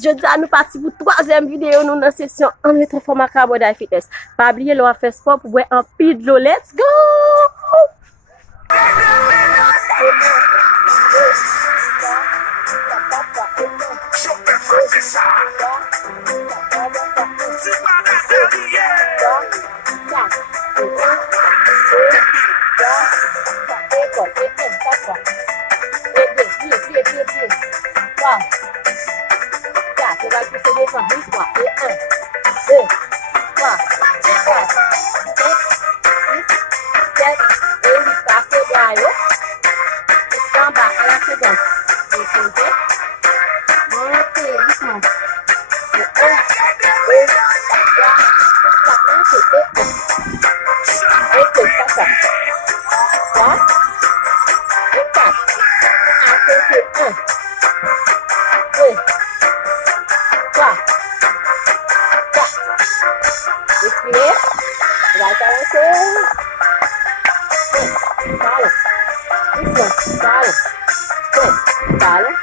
Je dis à nous partir pour troisième vidéo nous dans session en mettant format carbohydrate fitness. Pas oublier le faire sport pour boire un pile de l'eau. Let's go! Tu vas pousser des fois, 1, 3, et 1, 2, 3, 4, 5, 6, 7, et 8. Passez bras, jusqu'en bas, à la seconde. Déposez. Montez doucement. Et 1, 2, 3, 4, et 2, 4. 3, et 4. Attendez, 1, 2, 3, 4. Respirez. Vous allez avancer. Ballon. Doucement. Ballon. Ballon.